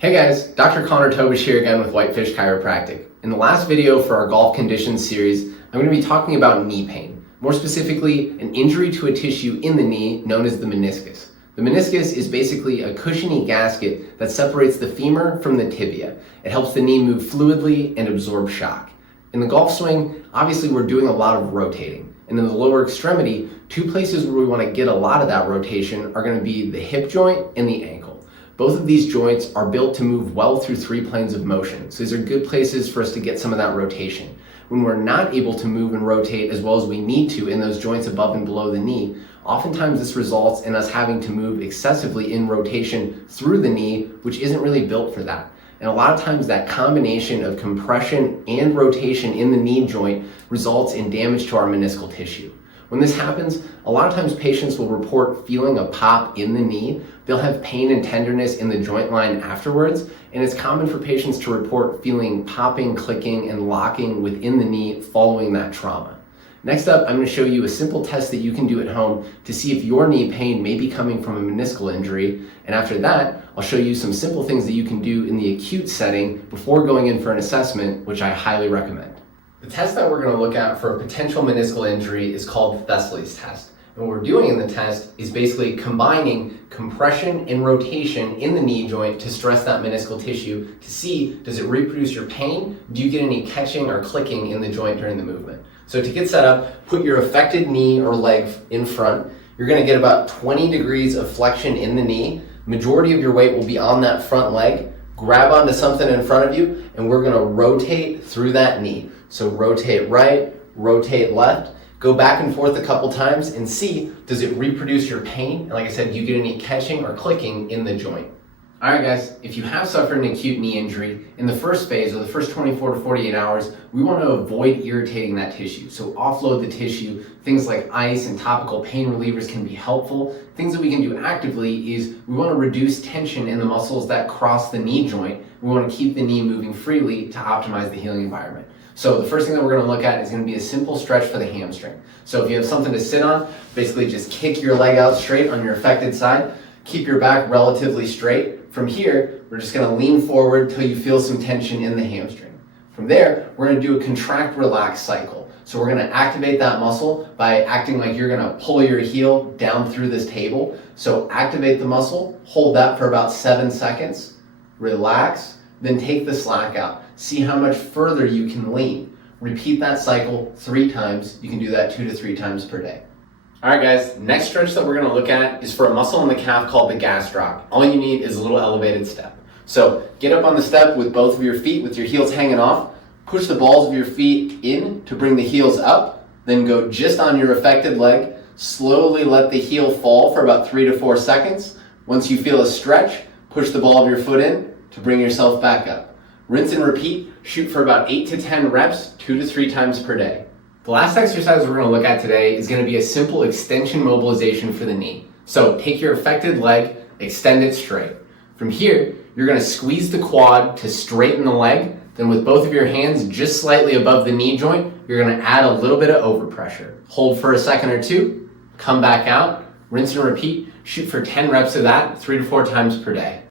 Hey guys, Dr. Connor Tobisch here again with Whitefish Chiropractic. In the last video for our golf conditions series, I'm going to be talking about knee pain. More specifically, an injury to a tissue in the knee known as the meniscus. The meniscus is basically a cushiony gasket that separates the femur from the tibia. It helps the knee move fluidly and absorb shock. In the golf swing, obviously we're doing a lot of rotating. And in the lower extremity, two places where we want to get a lot of that rotation are going to be the hip joint and the ankle. Both of these joints are built to move well through three planes of motion. So these are good places for us to get some of that rotation. When we're not able to move and rotate as well as we need to in those joints above and below the knee, oftentimes this results in us having to move excessively in rotation through the knee, which isn't really built for that. And a lot of times that combination of compression and rotation in the knee joint results in damage to our meniscal tissue. When this happens, a lot of times patients will report feeling a pop in the knee. They'll have pain and tenderness in the joint line afterwards, and it's common for patients to report feeling popping, clicking, and locking within the knee following that trauma. Next up, I'm going to show you a simple test that you can do at home to see if your knee pain may be coming from a meniscal injury, and after that, I'll show you some simple things that you can do in the acute setting before going in for an assessment, which I highly recommend. The test that we're going to look at for a potential meniscal injury is called Thessaly's test. And what we're doing in the test is basically combining compression and rotation in the knee joint to stress that meniscal tissue to see, does it reproduce your pain? Do you get any catching or clicking in the joint during the movement? So to get set up, put your affected knee or leg in front. You're going to get about 20 degrees of flexion in the knee. Majority of your weight will be on that front leg. Grab onto something in front of you, and we're going to rotate through that knee. So rotate right, rotate left, go back and forth a couple times and see, does it reproduce your pain? And like I said, do you get any catching or clicking in the joint? All right guys, if you have suffered an acute knee injury, in the first phase or the first 24 to 48 hours, we want to avoid irritating that tissue. So offload the tissue. Things like ice and topical pain relievers can be helpful. Things that we can do actively is we want to reduce tension in the muscles that cross the knee joint. We want to keep the knee moving freely to optimize the healing environment. So the first thing that we're going to look at is going to be a simple stretch for the hamstring. So if you have something to sit on, basically just kick your leg out straight on your affected side. Keep your back relatively straight. From here, we're just going to lean forward till you feel some tension in the hamstring. From there, we're going to do a contract-relax cycle. So we're going to activate that muscle by acting like you're going to pull your heel down through this table. So activate the muscle, hold that for about 7 seconds, relax, then take the slack out. See how much further you can lean. Repeat that cycle 3 times. You can do that 2 to 3 times per day. All right guys, next stretch that we're going to look at is for a muscle in the calf called the gastroc. All you need is a little elevated step. So get up on the step with both of your feet with your heels hanging off. Push the balls of your feet in to bring the heels up. Then go just on your affected leg. Slowly let the heel fall for about 3 to 4 seconds. Once you feel a stretch, push the ball of your foot in to bring yourself back up. Rinse and repeat. Shoot for about 8 to 10 reps, 2 to 3 times per day. The last exercise we're going to look at today is going to be a simple extension mobilization for the knee. So take your affected leg, extend it straight. From here, you're going to squeeze the quad to straighten the leg. Then with both of your hands just slightly above the knee joint, you're going to add a little bit of overpressure. Hold for a second or two, come back out, rinse and repeat. Shoot for 10 reps of that 3 to 4 times per day.